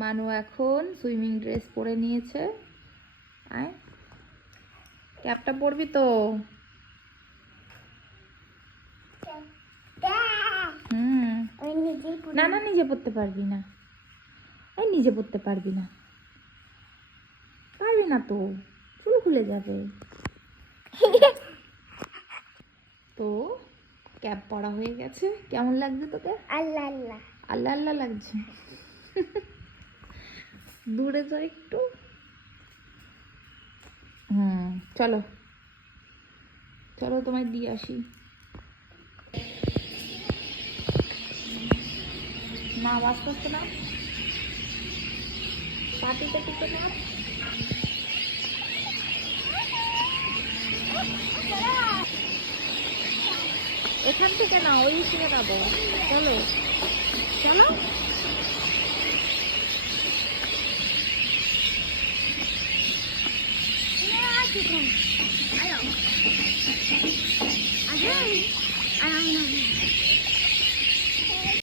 মানু এখন swimming dress পরে নিয়েছে। আয়, ক্যাপটা পরবি তো? না না, নিজে পড়তে পারবি না। এই নিজে পড়তে পারবি না, পারবি না তো, চুল খুলে যাবে। তো ক্যাপ পরা হয়ে গেছে, কেমন লাগছে তোকে? আল্লাহ আল্লাহ আল্লাহ আল্লাহ লাগছে। দূরে যাও একটু। চলো চলো, তোমায় দিয়ে আসি। না, আস্তে আস্তে না, পাটিতে টিপে না। এখান থেকে না, ওই থেকে যাবো। চলো চলো। Ayo. Ayo. Ayo.